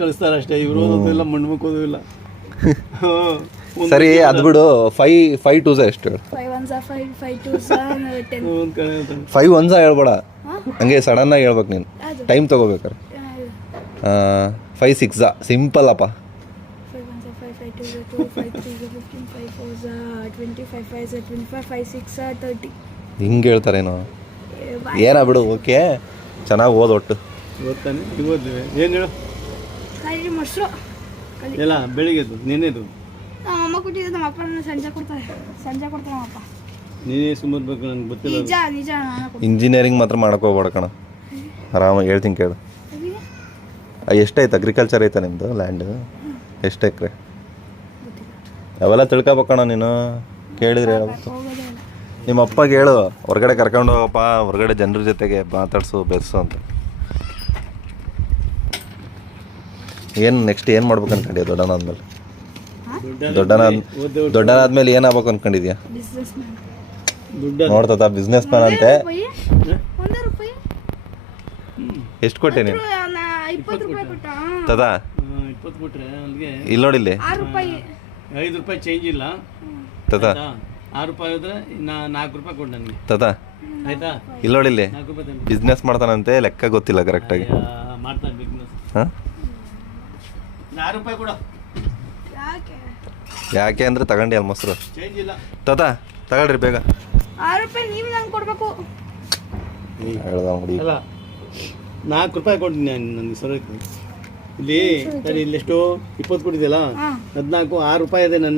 ಕಳಿಸ್ತಾರೆ ಅಷ್ಟೇ, ಇವರು ಓದೋದಿಲ್ಲ, ಮಣ್ಣು ಮುಕ್ಕೋದು ಇಲ್ಲ. ಸರಿ ಅದು ಬಿಡು. 5 2s ಎಷ್ಟು? 5 1s 5 5 2s 10. 5 1s ಹೇಳ್ಬೇಡ, ಹಂಗೆ ಸಡನ್ ಆಗಿ ಹೇಳ್ಬೇಕು ನೀನು, ಟೈಮ್ ತಗೋಬೇಕಾರೆ. 5 6s ಸಿಂಪಲ್ ಅಪ್ಪ. 5 1s 5 5 2s 2 5 3s 15 5 4s 20 5 5s 25 5 6s 30. ಹಿಂಗೆ ಹೇಳ್ತಾರೇನೋ, ಏನ ಬಿಡು. ಓಕೆ, ಚೆನ್ನಾಗಿ ಓದು ಒಟ್ಟು. ಓದ್ತಾನೆ, ಈಗ ಓದ್ತೀವಿ. ಏನು ಹೇಳು? ಕಲಿ ಮೊಸರು ಎಲ್ಲ ಬೆಳಿಗ್ಗೆದು ನೆನೆದು ನಮ್ಮ ಅಮ್ಮ ಕೊಟ್ಟಿದ್ದು, ನಮ್ಮ ಅಪ್ಪ ಸಂಜೆ ಕೊಡ್ತಾರೆ ನಮ್ಮಪ್ಪ. ನೀನೇ ಸುಮ್ಮಬೇಕು, ನನಗೆ ಗೊತ್ತಿಲ್ಲ. ನಿಜ ಇಂಜಿನಿಯರಿಂಗ್ ಮಾತ್ರ ಹೋಗ್ಬೇಡ ಕಣ, ಆರಾಮಾಗಿ ಹೇಳ್ತೀನಿ ಕೇಳು. ಎಷ್ಟಾಯ್ತು ಅಗ್ರಿಕಲ್ಚರ್ ಐತಾ ನಿಮ್ಮದು ಲ್ಯಾಂಡ್? ಎಷ್ಟು ಎಕರೆ? ಅವೆಲ್ಲ ತಿಳ್ಕೊಬೇಕಣ ನೀನು, ಕೇಳಿದ್ರೆ ಹೇಳ್ಬೇಕು. ನಿಮ್ಮ ಅಪ್ಪಗೆ ಹೇಳು, ಹೊರಗಡೆ ಕರ್ಕೊಂಡು ಹೋಗಪ್ಪ, ಹೊರಗಡೆ ಜನರ ಜೊತೆಗೆ ಮಾತಾಡ್ಸು, ಬೆರೆಸು ಅಂತ. ಏನು ನೆಕ್ಸ್ಟ್ ಏನು ಮಾಡ್ಬೇಕು ಅನ್ಕೊಂಡಿದ್ಯಾ ದೊಡ್ಡನಾದ್ಮೇಲೆ? ದೊಡ್ಡನಾದ್ಮೇಲೆ ಏನಾಗ್ಬೇಕು ಅನ್ಕೊಂಡಿದ್ಯಾ? ನೋಡ್ತದ ಬಿಸ್ನೆಸ್ ಮ್ಯಾನ್ ಅಂತೆ. ಎಷ್ಟು ಕೊಟ್ಟೆ ನೀನು? 20 ರೂಪಾಯಿ ಕೊಟ್ಟ ತದಾ 20 ಕೊಟ್ರೆ ಅಲ್ಲಿಗೆ ಇಲ್ಲಿ ನೋಡಿಲ್ಲಿ 6 ರೂಪಾಯಿ. 5 ರೂಪಾಯಿ ಚೇಂಜ್ ಇಲ್ಲ ತದಾ. 6 ರೂಪಾಯಿ ಹೋದ್ರೆ 4 ರೂಪಾಯಿ ಕೊಟ್ಟು ನನಗೆ. ತದಾ ಆಯ್ತಾ? ಇಲ್ಲಿ ನೋಡಿಲ್ಲಿ 4 ರೂಪಾಯಿ ತಂದು ಬಿಸ್ನೆಸ್ ಮಾಡ್ತಾನಂತೆ, ಲೆಕ್ಕ ಗೊತ್ತಿಲ್ಲ ಕರೆಕ್ಟಾಗಿ. ಮಾಡ್ತಾನೆ ಬಿಸ್ನೆಸ್. ಹಾಂ 4 ರೂಪಾಯಿ ಕೊಡು. ಯಾಕೆ ಅಂದರೆ ತಗೊಂಡಿ ಅಲ್ಲಿ ಮೊಸರು ಚೇಂಜ್ ಇಲ್ಲ. ತದಾ ತಗೊಳ್ರಿ ಬೇಗ. 6 ರೂಪಾಯಿ ನೀವು ನಂಗೆ ಕೊಡ್ಬೇಕು. ಹೇಳ್ದ ನೋಡಿ. ಅಲ್ಲ 4 ರೂಪಾಯಿ ಕೊಡ್ತೀನಿ ನಾನು, ನನಗೆ ಸರಿ ಇಲ್ಲಿ ಸರಿ. ಇಲ್ಲೆಷ್ಟು 20 ಕೊಟ್ಟಿದೆಯಲ್ಲ, 14 6 ರೂಪಾಯಿ ಇದೆ ನನ್ನ.